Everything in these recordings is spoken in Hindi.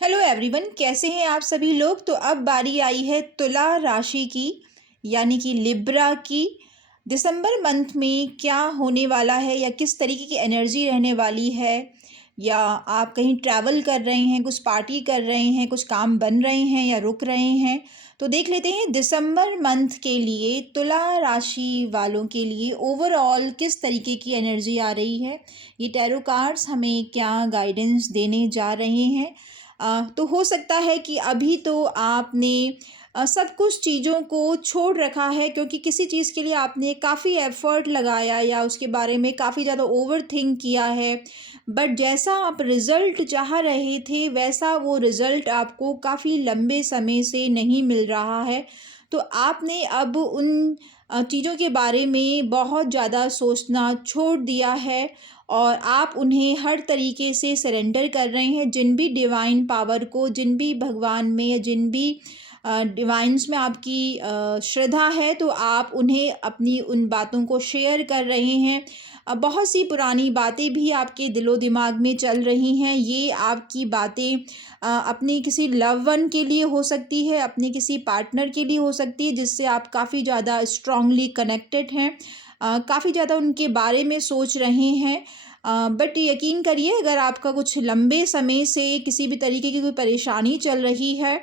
हेलो एवरीवन, कैसे हैं आप सभी लोग। तो अब बारी आई है तुला राशि की, यानी कि लिब्रा की। दिसंबर मंथ में क्या होने वाला है या किस तरीके की एनर्जी रहने वाली है, या आप कहीं ट्रैवल कर रहे हैं, कुछ पार्टी कर रहे हैं, कुछ काम बन रहे हैं या रुक रहे हैं। तो देख लेते हैं दिसंबर मंथ के लिए तुला राशि वालों के लिए ओवरऑल किस तरीके की एनर्जी आ रही है। ये टैरो कार्ड्स हमें क्या गाइडेंस देने जा रहे हैं। तो हो सकता है कि अभी तो आपने सब कुछ चीज़ों को छोड़ रखा है, क्योंकि किसी चीज़ के लिए आपने काफ़ी एफ़र्ट लगाया या उसके बारे में काफ़ी ज़्यादा ओवरथिंक किया है। बट जैसा आप रिज़ल्ट चाह रहे थे वैसा वो रिज़ल्ट आपको काफ़ी लंबे समय से नहीं मिल रहा है। तो आपने अब उन चीज़ों के बारे में बहुत ज़्यादा सोचना छोड़ दिया है, और आप उन्हें हर तरीके से सरेंडर कर रहे हैं। जिन भी डिवाइन पावर को, जिन भी भगवान में या जिन भी डिवाइन्स में आपकी श्रद्धा है, तो आप उन्हें अपनी उन बातों को शेयर कर रहे हैं। बहुत सी पुरानी बातें भी आपके दिलो दिमाग में चल रही हैं। ये आपकी बातें अपने किसी लव वन के लिए हो सकती है, अपने किसी पार्टनर के लिए हो सकती है जिससे आप काफ़ी ज़्यादा स्ट्रांगली कनेक्टेड हैं, काफ़ी ज़्यादा उनके बारे में सोच रहे हैं। बट यकीन करिए, अगर आपका कुछ लंबे समय से किसी भी तरीके की कोई परेशानी चल रही है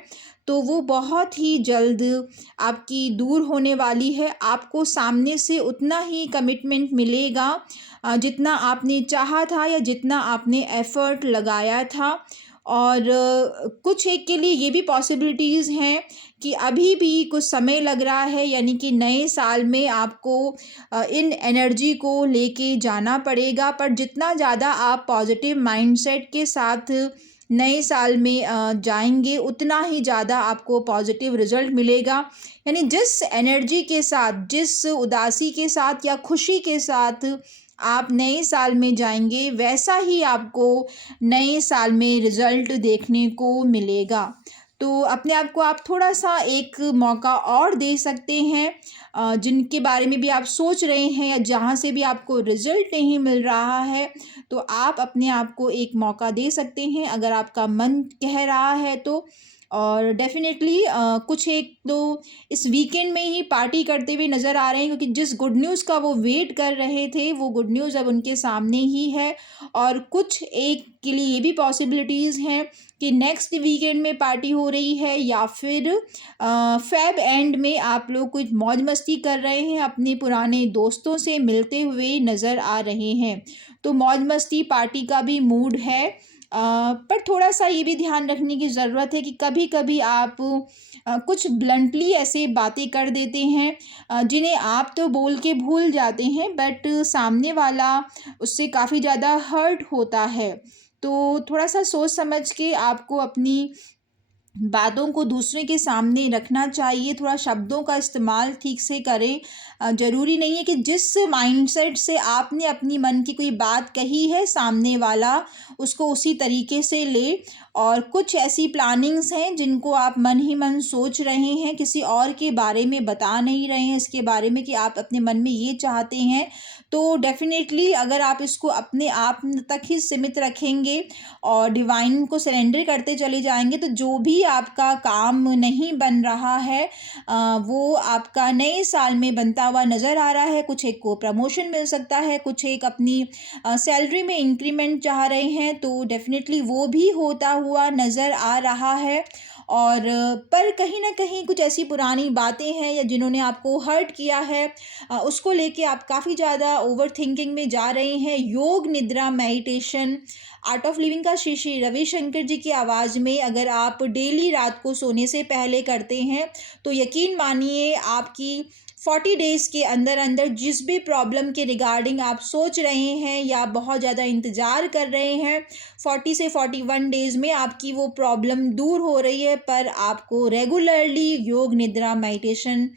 तो वो बहुत ही जल्द आपकी दूर होने वाली है। आपको सामने से उतना ही कमिटमेंट मिलेगा जितना आपने चाहा था या जितना आपने एफ़र्ट लगाया था। और कुछ एक के लिए ये भी पॉसिबिलिटीज़ हैं कि अभी भी कुछ समय लग रहा है, यानी कि नए साल में आपको इन एनर्जी को लेके जाना पड़ेगा। पर जितना ज़्यादा आप पॉजिटिव माइंडसेट के साथ नए साल में जाएंगे, उतना ही ज़्यादा आपको पॉजिटिव रिजल्ट मिलेगा। यानी जिस एनर्जी के साथ, जिस उदासी के साथ या खुशी के साथ आप नए साल में जाएंगे, वैसा ही आपको नए साल में रिजल्ट देखने को मिलेगा। तो अपने आप को आप थोड़ा-सा एक मौका और दे सकते हैं। जिनके बारे में भी आप सोच रहे हैं या जहाँ से भी आपको रिज़ल्ट नहीं मिल रहा है, तो आप अपने आप को एक मौका दे सकते हैं, अगर आपका मन कह रहा है तो। और डेफ़िनेटली कुछ एक तो इस वीकेंड में ही पार्टी करते हुए नज़र आ रहे हैं, क्योंकि जिस गुड न्यूज़ का वो वेट कर रहे थे, वो गुड न्यूज़ अब उनके सामने ही है। और कुछ एक के लिए ये भी पॉसिबिलिटीज़ हैं कि नेक्स्ट वीकेंड में पार्टी हो रही है, या फिर फ़ेब एंड में आप लोग कुछ मौज मस्ती कर रहे हैं, अपने पुराने दोस्तों से मिलते हुए नज़र आ रहे हैं। तो मौज मस्ती पार्टी का भी मूड है। पर थोड़ा-सा ये भी ध्यान रखने की ज़रूरत है कि कभी-कभी आप कुछ ब्लंटली ऐसे बातें कर देते हैं जिन्हें आप तो बोल के भूल जाते हैं, बट सामने वाला उससे काफ़ी ज़्यादा हर्ट होता है। तो थोड़ा-सा सोच समझ के आपको अपनी बातों को दूसरे के सामने रखना चाहिए, थोड़ा शब्दों का इस्तेमाल ठीक से करें। ज़रूरी नहीं है कि जिस माइंडसेट से आपने अपनी मन की कोई बात कही है, सामने वाला उसको उसी तरीके से ले। और कुछ ऐसी प्लानिंग्स हैं जिनको आप मन ही मन सोच रहे हैं, किसी और के बारे में बता नहीं रहे हैं इसके बारे में कि आप अपने मन में ये चाहते हैं। तो डेफ़िनेटली अगर आप इसको अपने आप तक ही सीमित रखेंगे और डिवाइन को सरेंडर करते चले जाएँगे, तो जो भी आपका काम नहीं बन रहा है वो आपका नए साल में बनता हुआ नज़र आ रहा है। कुछ एक को प्रमोशन मिल सकता है, कुछ एक अपनी सैलरी में इंक्रीमेंट चाह रहे हैं, तो डेफ़िनेटली वो भी होता हुआ नज़र आ रहा है। और पर कहीं न कहीं कुछ ऐसी पुरानी बातें हैं या जिन्होंने आपको हर्ट किया है, उसको लेके आप काफ़ी ज़्यादा ओवरथिंकिंग में जा रहे हैं। योग निद्रा मेडिटेशन आर्ट ऑफ लिविंग का श्री श्री रविशंकर जी की आवाज़ में अगर आप डेली रात को सोने से पहले करते हैं, तो यकीन मानिए आपकी 40 डेज़ के अंदर अंदर जिस भी प्रॉब्लम के रिगार्डिंग आप सोच रहे हैं या बहुत ज़्यादा इंतज़ार कर रहे हैं, 40 से 41 डेज़ में आपकी वो प्रॉब्लम दूर हो रही है। पर आपको रेगुलरली योग निद्रा मेडिटेशन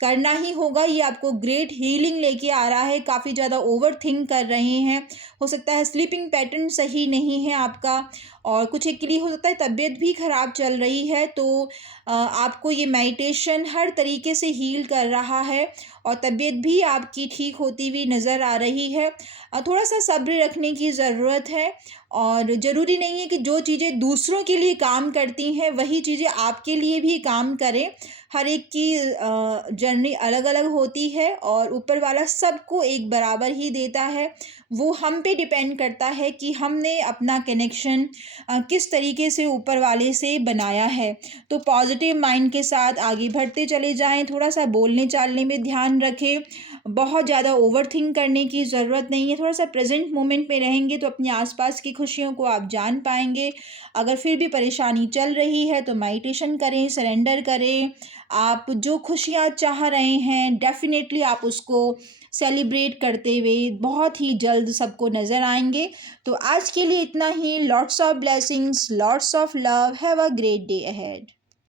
करना ही होगा। ये आपको ग्रेट हीलिंग लेके आ रहा है। काफ़ी ज़्यादा ओवरथिंक कर रहे हैं, हो सकता है स्लीपिंग पैटर्न सही नहीं है आपका, और कुछ एक के लिए हो सकता है तबीयत भी ख़राब चल रही है। तो आपको ये मेडिटेशन हर तरीके से हील कर रहा है। और तबीयत भी आपकी ठीक होती हुई नज़र आ रही है। थोड़ा-सा सब्र रखने की ज़रूरत है और ज़रूरी नहीं है कि जो चीज़ें दूसरों के लिए काम करती हैं, वही चीज़ें आपके लिए भी काम करें। हर एक की जर्नी अलग-अलग होती है और ऊपर वाला सबको एक बराबर ही देता है। वो हम पे डिपेंड करता है कि हमने अपना कनेक्शन किस तरीके से ऊपर वाले से बनाया है। तो पॉजिटिव माइंड के साथ आगे बढ़ते चले जाएँ, थोड़ा-सा बोलने-चालने में ध्यान रखें, बहुत ज़्यादा ओवरथिंक करने की ज़रूरत नहीं है, थोड़ा-सा प्रेज़ेंट मोमेंट में रहेंगे तो अपने आस-पास की खुशियों को आप जान पाएँगे। अगर फिर भी परेशानी चल रही है तो मेडिटेशन करें, सरेंडर करें। आप जो खुशियाँ चाह रहे हैं डेफ़िनेटली आप उसको सेलिब्रेट करते हुए बहुत ही जल्द सबको नज़र आएँगे। तो आज के लिए इतना ही। Lots of blessings, lots of love, have a great day ahead.